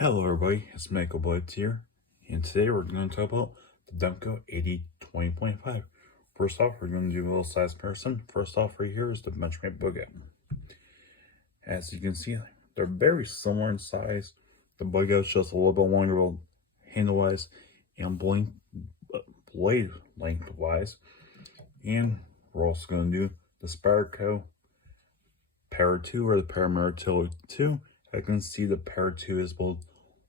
Hello everybody, it's Demko Ad20 here, and today we're going to talk about the Demko Ad20.5. First off, we're going to do a little size comparison. First off, right here is the benchmark Bugatti. As you can see, they're very similar in size. The Bugatti is just a little bit longer handle-wise and blade length-wise. And we're also going to do the Spyderco Power 2 or the Power 2. I can see the Power 2 is both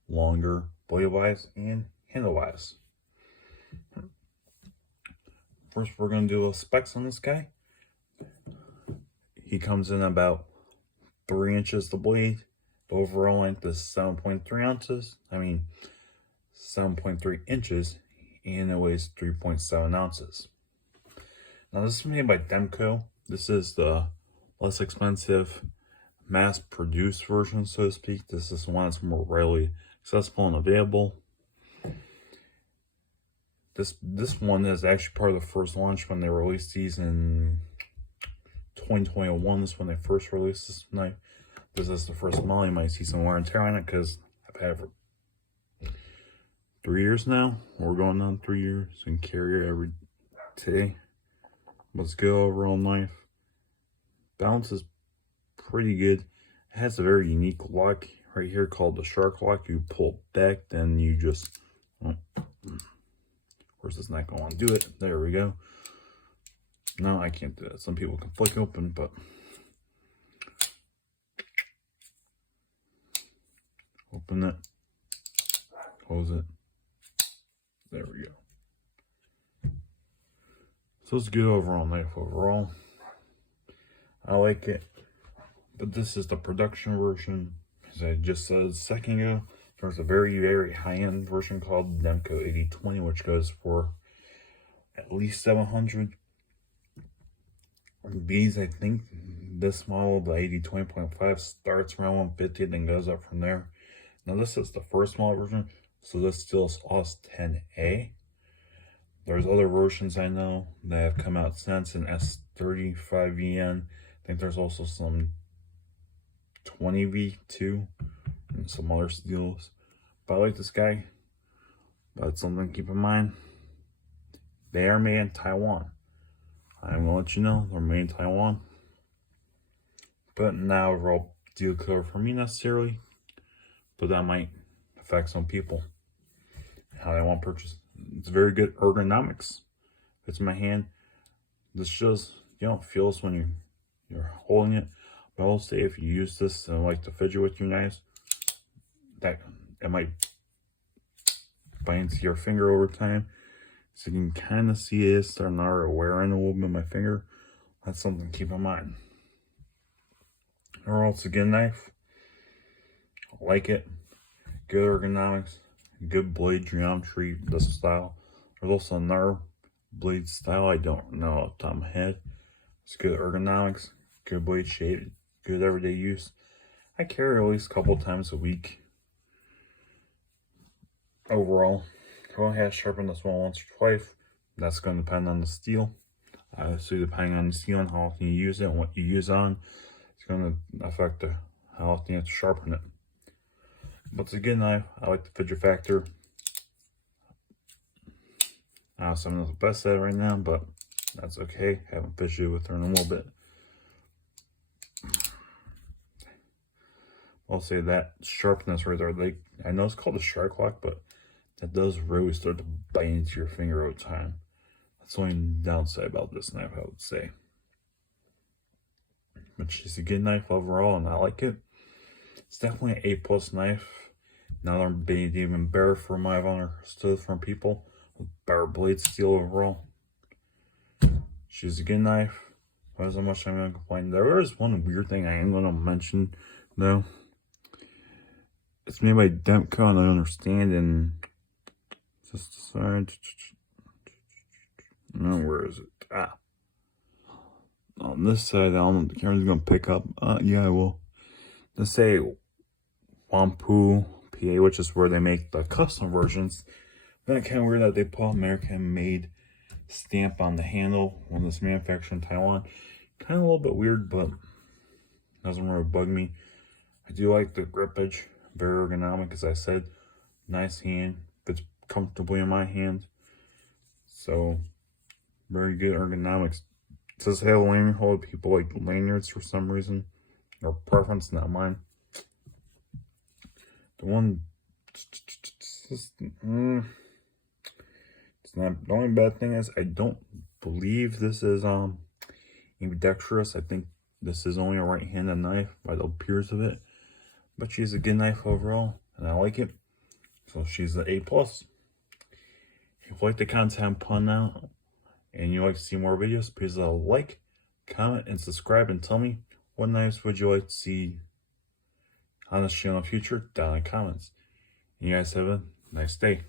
longer blade-wise and handle-wise. First, we're going to do a specs on this guy. He comes in about 3 inches the blade. The overall length is 7.3 ounces. 7.3 inches, and it weighs 3.7 ounces. Now, this is made by Demko. This is the less expensive mass-produced version, so to speak. This is one that's more readily accessible and available. This one is actually part of the first launch when they released these in 2021. This is when they first released this knife. This is the first model. You might see some wear and tear on it because I've had it for 3 years now. We're going on 3 years and carry it every day. Let's go overall knife. Balance is pretty good. It has a very unique lock right here called the shark lock. You pull it back, then you just, of course it's not going to do it. There we go. No, I can't do that. Some people can flick open, but open it, close it. There we go. So it's a good overall knife overall. I like it. But this is the production version. As I just said a second ago, there's a very, very high-end version called Demko Ad20, which goes for at least 700. These, I think, this model, the Ad20.5, starts around 150, then goes up from there. Now, this is the first model version, so this still is OS10A. There's other versions I know that have come out since, an S35VN. I think there's also some 20V2 and some other deals. But I like this guy. But something to keep in mind, they are made in Taiwan. I'm gonna let you know they're made in Taiwan. But not overall deal killer for me necessarily. But that might affect some people. How they want to purchase. It's very good ergonomics. It's in my hand. This shows, feels when you're holding it. But I'll say if you use this and like to fidget with your knives, that it might bite into your finger over time. So you can kind of see it starting to wear in a little bit of my finger. That's something to keep in mind. Or else a good knife. I like it. Good ergonomics. Good blade geometry, this style. There's also another blade style I don't know off the top of my head. It's good ergonomics, good blade shape, good everyday use. I carry at least a couple times a week. Overall, I only have to sharpen this one once or twice. That's going to depend on the steel. Obviously, depending on the steel and how often you use it and what you use on, it's going to affect how often you have to sharpen it. But it's a good knife. I like the fidget factor. I'm not the best at it right now, but that's okay. Haven't fidgeted with her in a little bit. I'll say that sharpness right there. I know it's called a shark lock, but that does really start to bite into your finger over time. That's the only downside about this knife, I would say. But she's a good knife overall, and I like it. It's definitely an A+ knife. Now they're being even better from what I've understood from people. With better blade steel overall. She's a good knife. There's not much I'm going to complain. There is one weird thing I am going to mention, though. It's made by Demko, and I understand, and just decide. No, where is it? On this side, I don't know if the camera's going to pick up. Yeah, I will. Let's say Wampu PA, which is where they make the custom versions. Then kind of weird that they put American-made stamp on the handle when this manufactured in Taiwan. Kind of a little bit weird, but doesn't really bug me. I do like the grip edge Very ergonomic, as I said. Nice hand, fits comfortably in my hand. So, very good ergonomics. It says Halo lanyard hold. People like lanyards for some reason. Or preference, not mine. The one, it's not, the only bad thing is I don't believe this is ambidextrous. I think this is only a right-handed knife by the appearance of it. But she's a good knife overall, and I like it. So she's an A+. If you like the content I'm putting out, and you like to see more videos, please like, comment, and subscribe, and tell me what knives would you like to see on this channel in the future down in the comments. And you guys have a nice day.